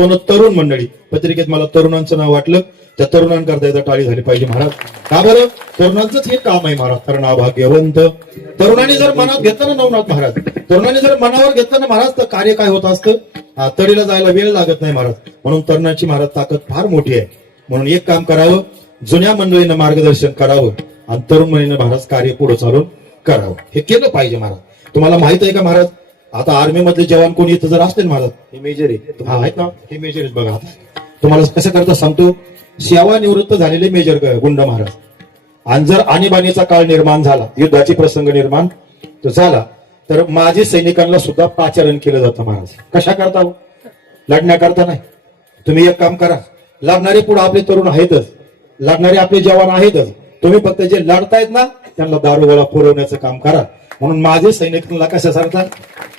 महत्वानं तरुण मंडळी, पत्रिकेत मला तरुणांचं नाव वाटलं, त्या तरुणांकरता एकदा टाळी झाली पाहिजे महाराज. का बरं? तरुणांचंच हे काम आहे महाराज, तरुणा भाग्यवंत. तरुणांनी जर मनात घेतलं ना नवनाथ महाराज, तरुणांनी जर मनावर घेतलं ना महाराज, तर कार्य काय होत असतं, तडीला जायला वेळ लागत नाही महाराज. म्हणून तरुणाची महाराज ताकद फार मोठी आहे. म्हणून एक काम करावं, जुन्या मंडळीनं मार्गदर्शन करावं आणि तरुण मंडळीनं महाराज कार्य पुढे चालून करावं. हे केलं पाहिजे महाराज. तुम्हाला माहित आहे का महाराज, आता आर्मी मधले जवान कोणी इथं जर असतील महाराज, हे मेजर आहे, हा आहेत ना, हे मेजर आहेत बघा. आता तुम्हाला कसं करता सांगतो, सेवानिवृत्त झालेले मेजर गुंड महाराज, आणि जर आणीबाणीचा काळ निर्माण झाला, युद्धाची प्रसंग निर्माण झाला, तर माजी सैनिकांना सुद्धा पाचारण केलं जातं महाराज. कशा करता? लढण्याकरता नाही. तुम्ही एक काम करा, लढणारे पुढे आपले तरुण आहेतच, लढणारे आपले जवान आहेतच, तुम्ही फक्त जे लढतायत ना त्यांना दारुगोळा पुरवण्याचं काम करा. म्हणून माझे सैनिकांना कशासारखा,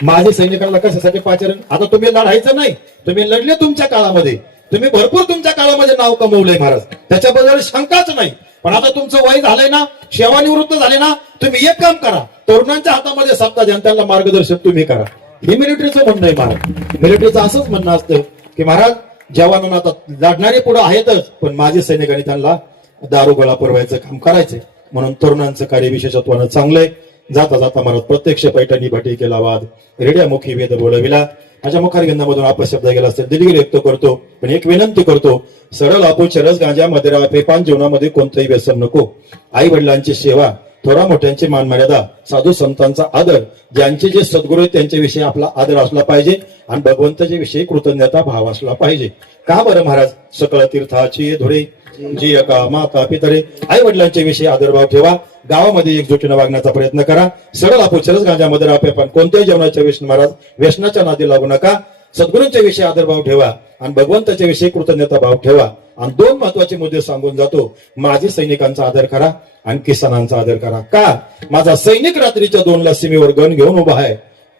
माझे सैनिकांना कशासाठी पाचारण? आता तुम्ही लढायचं नाही, तुम्ही लढले तुमच्या काळामध्ये, तुम्ही भरपूर तुमच्या काळामध्ये नाव कमवलंय महाराज, त्याच्याबद्दल शंकाच नाही. पण आता तुमचं वय झालंय ना, सेवानिवृत्त झाले ना, तुम्ही एक काम करा, तरुणांच्या हातामध्ये सत्ता द्या, त्यांना मार्गदर्शन तुम्ही करा. हे मिलिटरीचं म्हणणं आहे महाराज. मिलिटरीचं असंच म्हणणं असतं की महाराज, जवानांना आता लढणारे पुढे आहेतच, पण माझे सैनिकांनी त्यांना दारुगोळा पुरवायचं काम करायचंय. म्हणून तरुणांचं कार्य विशेषत्वानं चांगलंय. जाता जाता महाराज, प्रत्यक्ष पैठणी भाटी केला वाद, रेड्यामुखी वेद बोलविला, माझ्या मुखारगंधामधून अपशब्द गेला असेल दिलगिरी व्यक्त करतो. पण एक विनंती करतो, सरळ आपो चरस गांजा मदिरा पेपान जीवनामध्ये कोणतंही व्यसन नको. आई वडिलांची सेवा, थोरा मोठ्यांची मान मर्यादा, साधू संतांचा आदर, ज्यांचे जे सद्गुरू आहेत त्यांच्याविषयी आपला आदर असला पाहिजे आणि भगवंताच्या विषयी कृतज्ञता भाव असला पाहिजे. का बरं महाराज? सकळ तीर्थाची धुरे जी का माता पितरे, आई वडिलांच्या विषयी आदरभाव ठेवा, गावामध्ये एकजुटीनं वागण्याचा प्रयत्न करा. सरळ आपो चरस गांजा मदिरा पेपान कोणत्याही जेवणाच्या व्यसन महाराज व्यसनाच्या नादी लागू नका. सद्गुरूंच्या विषयी आदरभाव ठेवा आणि भगवंताच्या विषयी कृतज्ञता भाव ठेवा. आणि दोन महत्वाचे मुद्दे सांगून जातो, माझी सैनिकांचा आदर करा आणि किसानांचा आदर करा. का? माझा सैनिक रात्रीच्या 2ला सीमेवर गण घेऊन उभा आहे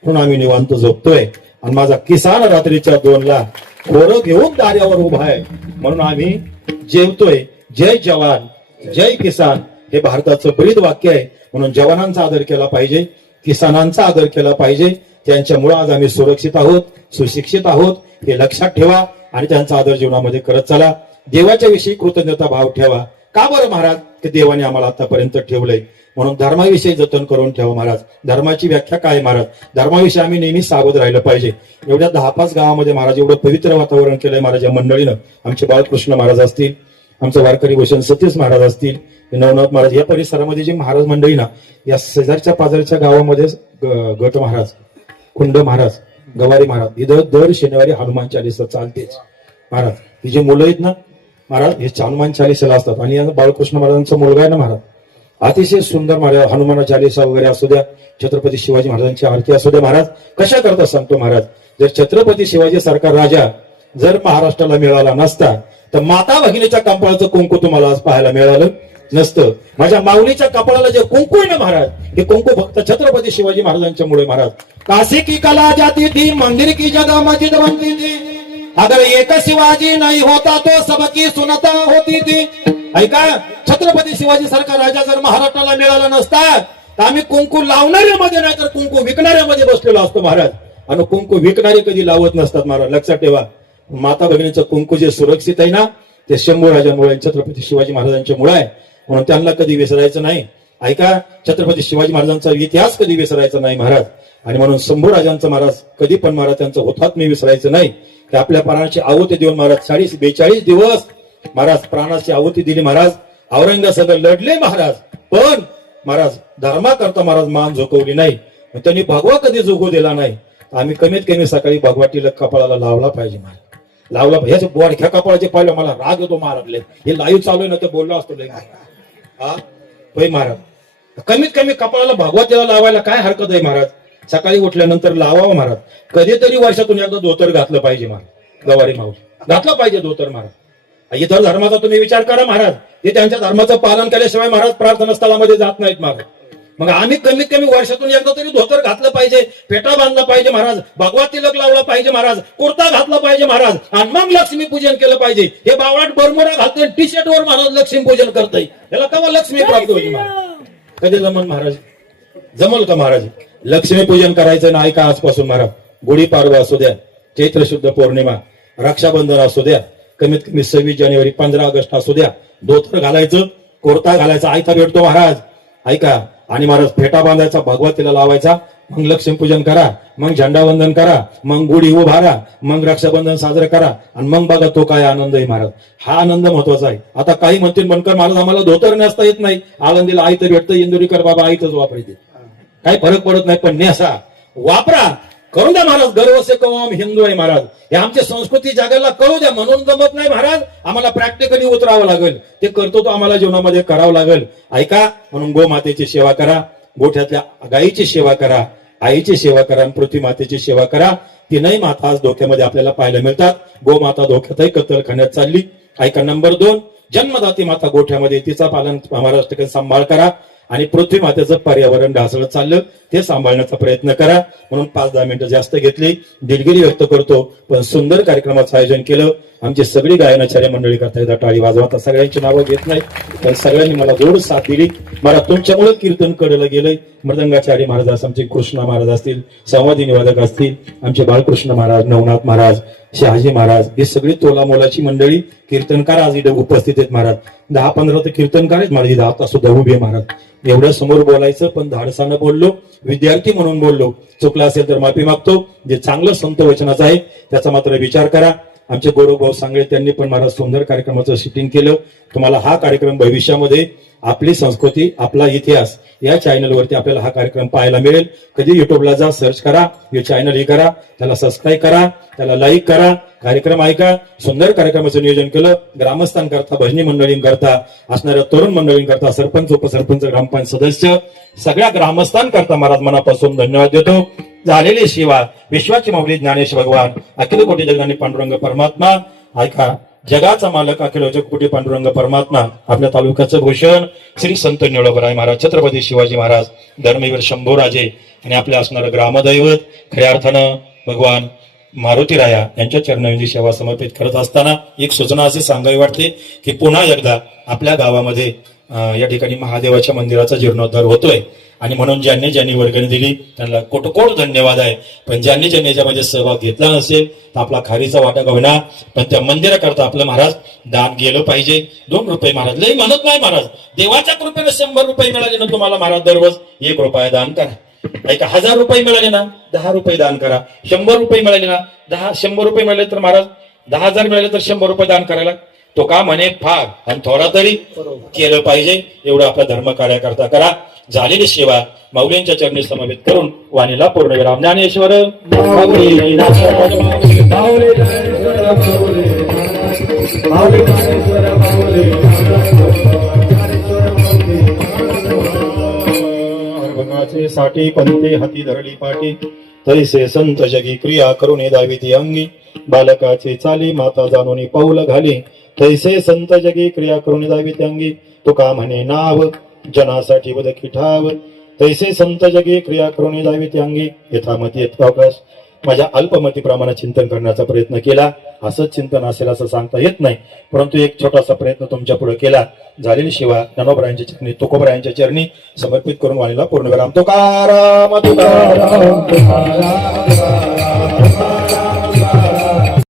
म्हणून आम्ही निवांत झोपतोय, आणि माझा किसान रात्रीच्या 2ला खोरं घेऊन दार्यावर उभा आहे म्हणून आम्ही जेवतोय. जय जवान जय किसान हे भारताचं ब्रीद वाक्य आहे. म्हणून जवानांचा आदर केला पाहिजे, किसानांचा आदर केला पाहिजे. त्यांच्यामुळे आज आम्ही सुरक्षित आहोत, सुशिक्षित आहोत, हे लक्षात ठेवा आणि त्यांचा आदर जीवनामध्ये करत चला. देवाच्या विषयी कृतज्ञता भाव ठेवा. का बरं महाराज? की देवाने आम्हाला आतापर्यंत ठेवलंय, म्हणून धर्माविषयी जतन करून ठेवा महाराज. धर्माची व्याख्या काय महाराज? धर्माविषयी आम्ही नेहमी सावध राहिलं पाहिजे. एवढ्या 10-5 गावामध्ये महाराज एवढं पवित्र वातावरण केलंय महाराज या मंडळीनं. आमचे बाळकृष्ण महाराज असतील, आमचं वारकरी भूषण सतीश महाराज असतील, नवनाथ महाराज, या परिसरामध्ये जी महाराज मंडळी ना, या शेजारच्या पाजारच्या गावामध्ये गट महाराज, कुंड महाराज, गवारी महाराज, इथं दर शनिवारी हनुमान चालीसा चालतेच महाराज. ही जी मुलं आहेत ना महाराज, हे हनुमान चालीसाला असतात. आणि बाळकृष्ण महाराजांचा मुलगा आहे ना महाराज, अतिशय सुंदर महाराज हनुमान चालीसा वगैरे असू द्या, छत्रपती शिवाजी महाराजांची आरती असू द्या महाराज. कशा करता सांगतो महाराज, जर छत्रपती शिवाजी सारखा राजा जर महाराष्ट्राला मिळाला नसता, तर माता भगिनीच्या कपाळाचं कुंकू तुम्हाला आज पाहायला मिळालं नसतं. माझ्या माऊलीच्या कपाळाला जे कुंकू आहे ना महाराज, हे कुंकू फक्त छत्रपती शिवाजी महाराजांच्या मुळे महाराज. काशी की कला जाती थी, मंदिर की जगह मस्जिद बनती थी, अगर एक शिवाजी नहीं होता तो सबकी सुनता होती थी. ऐका, छत्रपती शिवाजी सारखा राजा जर महाराष्ट्राला मिळाला नसता, तर आम्ही कुंकू लावणाऱ्यामध्ये नाही तर कुंकू विकणाऱ्यामध्ये बसलेलो असतो महाराज. आणि कुंकू विकणारे कधी लावत नसतात महाराज, लक्षात ठेवा. माता भगिनीचं कुंकू जे सुरक्षित आहे ना, ते शंभूराजांमुळे, छत्रपती शिवाजी महाराजांच्या मुळे आहे. म्हणून त्यांना कधी विसरायचं नाही. ऐका, छत्रपती शिवाजी महाराजांचा इतिहास कधी विसरायचा नाही महाराज. आणि म्हणून शंभूराजांचं महाराज कधी पण महाराज त्यांचं हुतात्म्य विसरायचं नाही. ते आपल्या प्राणाची आहुती देऊन महाराज 42 दिवस महाराज प्राणाची आहुती दिली महाराज. औरंगजेबासह लढले महाराज, पण महाराज धर्माकरता महाराज मान झोकवली नाही. त्यांनी भगवा कधी झोकू दिला नाही. आम्ही कमीत कमी सकाळी भगवाटीला कपाळाला लावला पाहिजे महाराज, लावला पाहिजे. ह्याचे बोडख्या कपाळाचे पाहिलं मला राग येतो महाराजले. हे लाईव्ह चालू आहे ना, ते बोललो असतो हा होय महाराज. कमीत कमी कपाळाला भगवतीला लावायला काय हरकत आहे महाराज? सकाळी उठल्यानंतर लावावं महाराज. कधीतरी वर्षातून एकदा धोतर घातलं पाहिजे महाराज. गवारी माऊली घातलं पाहिजे धोतर महाराज. इतर धर्माचा तुम्ही विचार करा महाराज, ते त्यांच्या धर्माचं पालन केल्याशिवाय महाराज प्रार्थना स्थळामध्ये जात नाहीत महाराज. मग आम्ही कमीत कमी वर्षातून एकदा तरी धोतर घातलं पाहिजे, पेटा बांधला पाहिजे महाराज, भगवा तिलक लावला पाहिजे महाराज, कुर्ता घातला पाहिजे महाराज, आणि मग लक्ष्मी पूजन केलं पाहिजे. हे बावळाट बरमुडा घालतोय, टी शर्ट वर महाराज लक्ष्मी पूजन करतोय, याला केव्हा लक्ष्मी प्राप्त होईल महाराज? कधी जमल महाराज? जमल का महाराज? लक्ष्मी पूजन करायचं ना. ऐका आजपासून महाराज, गुढीपाडवा असू द्या, चैत्र शुद्ध पौर्णिमा, रक्षाबंधन असू द्या, कमीत कमी 26 जानेवारी 15 ऑगस्ट असू द्या, धोतर घालायचं, कुर्ता घालायचा, आयता भेटतो महाराज, ऐका. आणि महाराज फेटा बांधायचा, भगवतीला लावायचा, मग लक्ष्मीपूजन करा, मग झेंडावंदन करा, मग गुढी उभारा, मग रक्षाबंधन साजरं करा, आणि मग बघा तो काय आनंद आहे महाराज. हा आनंद महत्वाचा आहे. आता काही म्हणतील बनकर महाराज आम्हाला धोतर नेसता येत नाही, आळंदीला आयत भेटतं, इंदुरीकर बाबा आयतच वापरायचे, काही फरक पडत नाही, पण नेसा, वापरा, करू द्या महाराज. गर्व से कहो हम हिंदू आहे महाराज, हे आमची संस्कृती जगाला कळू द्या. म्हणून जमत नाही महाराज, आम्हाला प्रॅक्टिकली उतरावं लागेल, ते करतो तो आम्हाला जीवनामध्ये करावं लागेल. ऐका, म्हणून गोमातेची सेवा करा, गोठ्यातल्या गायीची सेवा करा, आईची सेवा करा, आणि पृथ्वी मातेची सेवा करा. तीनही माता आज धोक्यामध्ये आपल्याला पाहायला मिळतात. गोमाता धोक्यातही कत्तलखान्यात चालली. ऐका, नंबर 2, जन्मदाती माता गोठ्यामध्ये, तिचा पालन महाराष्ट्र सांभाळ करा. आणि पृथ्वी मातेचं पर्यावरण ढासळत चाललं, ते सांभाळण्याचा प्रयत्न करा. म्हणून 5-10 मिनिटं जास्त घेतली, दिलगिरी व्यक्त करतो, पण सुंदर कार्यक्रमाचं आयोजन केलं. आमची सगळी गायनाचार्य मंडळी करता येतात, टाळी वाजवता. सगळ्यांची नावं घेत नाही, पण सगळ्यांनी मला जोर साथ दिली. मला तुमच्यामुळे कीर्तन कडलं गेलंय. मृदंगाचार्य महाराज, आमचे कृष्णा महाराज असतील, संवादी निवादक असतील, आमचे बाळकृष्ण महाराज, नवनाथ महाराज, शहाजी महाराज, ही सगळी तोला मोलाची मंडळी कीर्तनकार आज इथे उपस्थित आहेत महाराज. 10-15 तर कीर्तनकार आहेत महाराज, 10 सुद्धा उभे महाराज. एवढ्या समोर बोलायचं, पण धाडसानं बोललो, विद्यार्थी म्हणून बोललो. चुकलं असेल तर माफी मागतो. जे चांगलं संत वचनाचं आहे त्याचा मात्र विचार करा. आमचे गौरव भाऊ सांगळे, त्यांनी पण महाराज सुंदर कार्यक्रमाचं शूटिंग केलं. तुम्हाला हा कार्यक्रम भविष्यामध्ये आपली संस्कृती, आपला इतिहास या चॅनलवरती आपल्याला हा कार्यक्रम पाहायला मिळेल. कधी युट्यूबला जा, सर्च करा, हे चॅनल हे करा, त्याला सबस्क्राईब करा, त्याला लाईक करा, कार्यक्रम ऐका. सुंदर कार्यक्रमाचं नियोजन केलं. ग्रामस्थांकरता, भजनी मंडळींकरता, असणाऱ्या तरुण मंडळींकरता, सरपंच, उपसरपंच, ग्रामपंचायत सदस्य, सगळ्या ग्रामस्थांकरता महाराज मनापासून धन्यवाद देतो. झालेली सेवा, विश्वाची माऊली ज्ञानेश भगवान, अखिल कोटी जगदानी पांडुरंग परमात्मा, ऐका, जगाचा मालक अखिल जगकोटी पांडुरंग परमात्मा, आपल्या तालुक्याचं भूषण श्री संत निळोबराय महाराज, छत्रपती शिवाजी महाराज, धर्मवीर शंभूराजे, आणि आपल्या असणारं ग्रामदैवत खऱ्या अर्थानं भगवान मारुतीराया यांच्या चरणांची सेवा समर्पित करत असताना एक सूचना अशी सांगावी वाटते की पुन्हा एकदा आपल्या गावामध्ये या ठिकाणी महादेवाच्या मंदिराचा जीर्णोद्धार होतोय. आणि म्हणून ज्यांनी वर्गणी दिली त्यांना कोटकोट धन्यवाद आहे. पण ज्यांनी याच्यामध्ये सहभाग घेतला नसेल तर आपला खारीचा वाटा का होईना, पण त्या मंदिराकरता आपलं महाराज दान गेलं पाहिजे. 2 रुपये महाराज लई म्हणत नाही महाराज, देवाच्या कृपेने 100 रुपये मिळाले ना तुम्हाला महाराज दररोज 1 रुपया दान करा. ऐका, 1000 रुपये मिळाले ना 10 रुपये दान करा. 100 रुपये मिळाले ना 100 रुपये मिळाले तर महाराज 10,000 मिळाले तर 100 रुपये दान करायला. तो का म्हणे फाग, आणि थोडा तरी केलं पाहिजे. एवढं आपल्या धर्म कार्याकरता करा. झालेली सेवा माऊलींच्या चरणी समवेत करून वाणीला पूर्ण विराम. ज्ञानेश्वर साठी पंथे हाती धरली पाठी, तैसे संत जगी क्रिया करून दाविती अंगी, बालकाचे चाली माता जाणून पाऊल घाली, तैसे संत जगी क्रिया करून दाविती अंगी, तुका म्हणे नाव जनासाठी बदकी ठाव, तैसे संत जगी क्रिया करून दाविती अंगी, यथामती यथावकाश. माझ्या अल्पमतीप्रमाणे चिंतन करण्याचा प्रयत्न केला. असंच चिंतन असेल असं सांगता येत नाही, परंतु एक छोटासा प्रयत्न तुमच्या पुढे केला. झालेली शिवा ज्ञानोबरायांच्या चरणी, तुकोबरायांच्या चरणी समर्पित करून वाणीला पूर्ण विराम. तुकाराम तुकाराम तुकाराम.